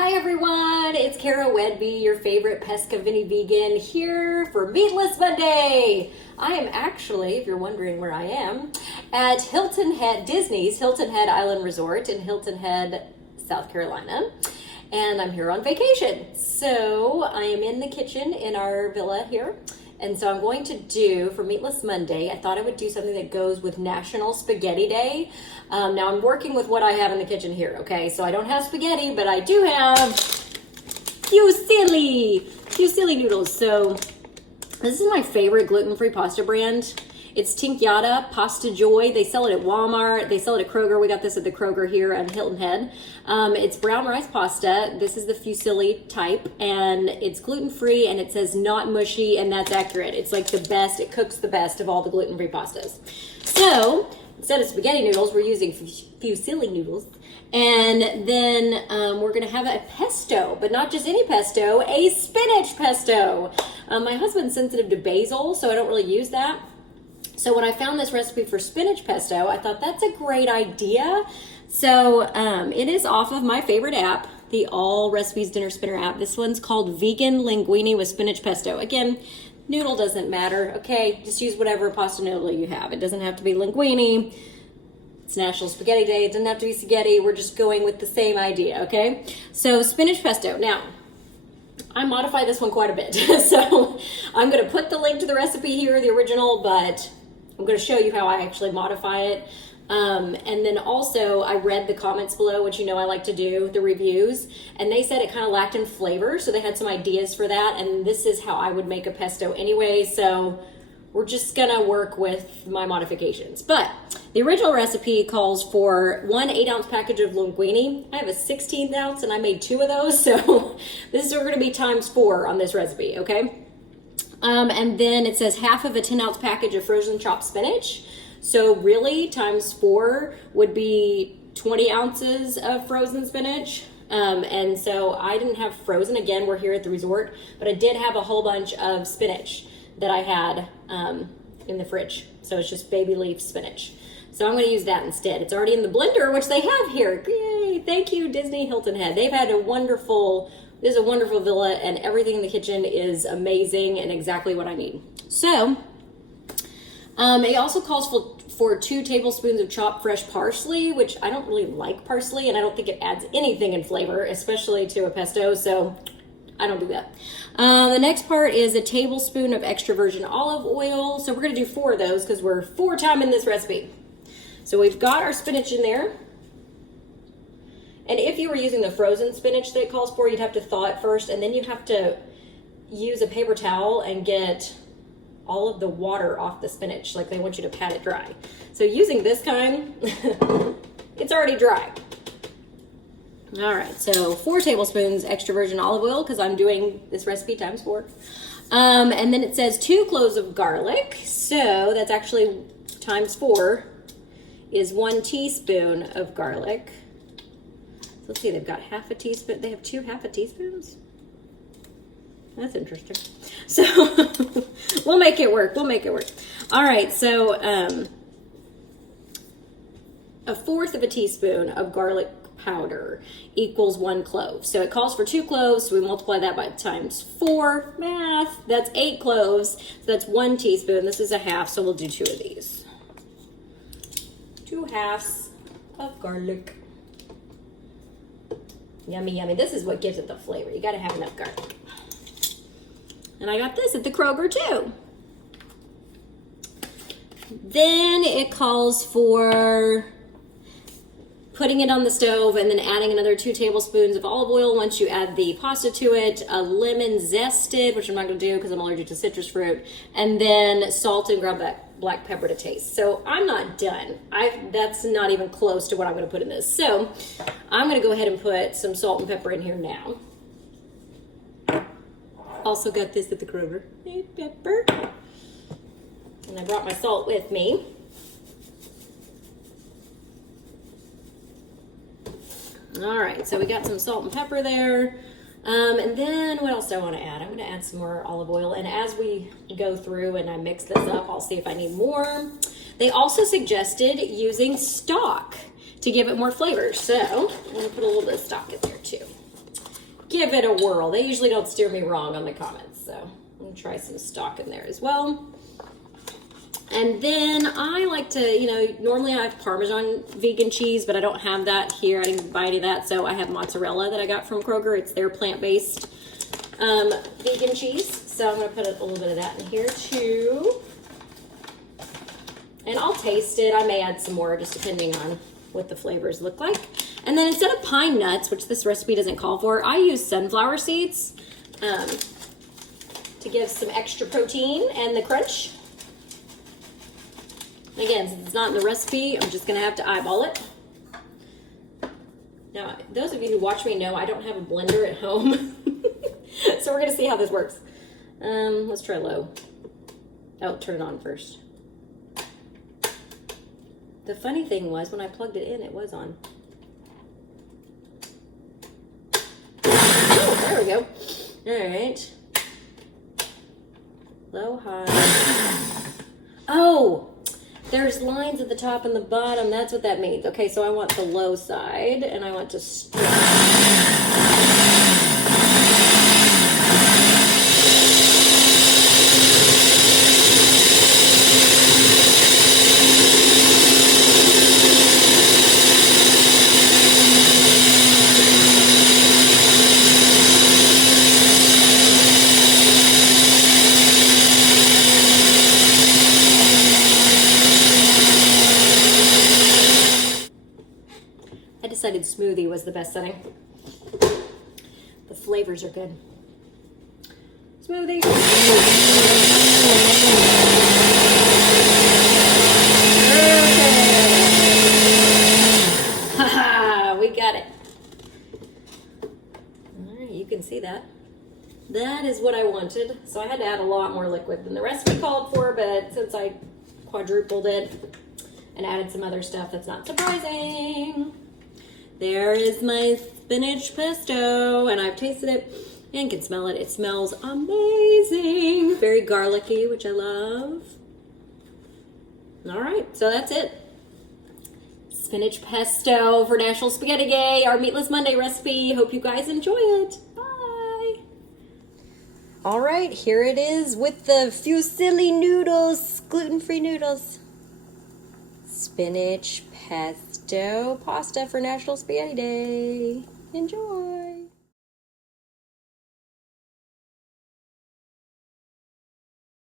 Hi everyone, it's Cara Whedbee, your favorite PescaVeniVegan, here for Meatless Monday. I am actually, if you're wondering where I am, at Hilton Head, Disney's Hilton Head Island Resort in Hilton Head, South Carolina, and I'm here on vacation. So I am in the kitchen in our villa here, and so I'm going to do, for Meatless Monday, I thought I would do something that goes with National Spaghetti Day. Now I'm working with what I have in the kitchen here, okay? So I don't have spaghetti, but I do have fusilli noodles. So this is my favorite gluten-free pasta brand. It's Tinkyata Pasta Joy. They sell it at Walmart. They sell it at Kroger. We got this at the Kroger here at Hilton Head. It's brown rice pasta. This is the fusilli type, and it's gluten-free, and it says not mushy, and that's accurate. It's like the best. It cooks the best of all the gluten-free pastas. So instead of spaghetti noodles, we're using fusilli noodles. And then we're going to have a pesto, but not just any pesto, a spinach pesto. My husband's sensitive to basil, so I don't really use that. So when I found this recipe for spinach pesto, I thought that's a great idea. So it is off of my favorite app, the All Recipes Dinner Spinner app. This one's called Vegan Linguine with Spinach Pesto. Again, noodle doesn't matter, okay? Just use whatever pasta noodle you have. It doesn't have to be linguine. It's National Spaghetti Day. It doesn't have to be spaghetti. We're just going with the same idea, okay? So spinach pesto. Now, I modify this one quite a bit. So I'm going to put the link to the recipe here, the original, but I'm going to show you how I actually modify it. And then also I read the comments below, which you know I like to do, the reviews, and they said it kind of lacked in flavor, so they had some ideas for that, and this is how I would make a pesto anyway, so we're just gonna work with my modifications. But the original recipe calls for 1 8-ounce package of linguine. I have a 16th ounce and I made 2 of those, so this is gonna be ×4 on this recipe, okay? And then it says half of a 10-ounce package of frozen chopped spinach. So really ×4 would be 20 ounces of frozen spinach. And so I didn't have frozen, again, we're here at the resort, but I did have a whole bunch of spinach that I had in the fridge. So it's just baby leaf spinach. So I'm going to use that instead. It's already in the blender, which they have here. Yay! Thank you, Disney Hilton Head. They've had this is a wonderful villa, and everything in the kitchen is amazing and exactly what I need. So it also calls for 2 tablespoons of chopped fresh parsley, which I don't really like parsley, and I don't think it adds anything in flavor, especially to a pesto, so I don't do that. The next part is a tablespoon of extra virgin olive oil. So we're going to do 4 of those because we're 4-time in this recipe. So we've got our spinach in there. And if you were using the frozen spinach that it calls for, you'd have to thaw it first, and then you have to use a paper towel and get all of the water off the spinach. Like, they want you to pat it dry. So using this kind, it's already dry. All right, so 4 tablespoons extra virgin olive oil because I'm doing this recipe ×4. And then it says 2 cloves of garlic. So that's actually ×4 is 1 teaspoon of garlic. So let's see, they've got half a teaspoon. They have 2 half a teaspoons? That's interesting. So we'll make it work. We'll make it work. All right, so 1/4 of a teaspoon of garlic powder equals 1 clove. So it calls for 2 cloves, so we multiply that by ×4. Math, that's 8 cloves. So that's 1 teaspoon. This is a half, so we'll do 2 of these. 2 halves of garlic. Yummy, yummy. This is what gives it the flavor. You gotta have enough garlic. And I got this at the Kroger too. Then it calls for putting it on the stove and then adding another 2 tablespoons of olive oil once you add the pasta to it, a lemon zested, which I'm not going to do because I'm allergic to citrus fruit, and then salt and ground black pepper to taste. So I'm not done. That's not even close to what I'm going to put in this. So I'm going to go ahead and put some salt and pepper in here now. Also got this at the Kroger. Pepper. And I brought my salt with me. All right, so we got some salt and pepper there. And then what else do I want to add? I'm going to add some more olive oil. And as we go through and I mix this up, I'll see if I need more. They also suggested using stock to give it more flavor. So I'm going to put a little bit of stock in there too. give it a whirl. They usually don't steer me wrong on the comments, so I'm gonna try some stock in there as well. And then I like to, you know, normally I have Parmesan vegan cheese, but I don't have that here. I didn't buy any of that, so I have mozzarella that I got from Kroger. It's their plant-based vegan cheese. So I'm gonna put a little bit of that in here too. And I'll taste it. I may add some more, just depending on what the flavors look like. And then instead of pine nuts, which this recipe doesn't call for, I use sunflower seeds to give some extra protein and the crunch. Again, since it's not in the recipe, I'm just gonna have to eyeball it. Now, those of you who watch me know I don't have a blender at home. So we're gonna see how this works. Let's try low. Oh, turn it on first. The funny thing was, when I plugged it in, it was on. Oh, there we go. All right. Low, high. Oh! There's lines at the top and the bottom. That's what that means. Okay, so I want the low side, and I want to stretch. Decided smoothie was the best setting. The flavors are good. Smoothie. Haha, we got it. All right, you can see that. That is what I wanted. So I had to add a lot more liquid than the recipe called for, but since I quadrupled it and added some other stuff, that's not surprising. There is my spinach pesto, and I've tasted it and can smell it. It smells amazing. Very garlicky, which I love. All right, so that's it. Spinach pesto for National Spaghetti Day, our Meatless Monday recipe. Hope you guys enjoy it. Bye. All right, here it is with the fusilli noodles, gluten-free noodles. Spinach pesto pasta for National Spaghetti Day. Enjoy.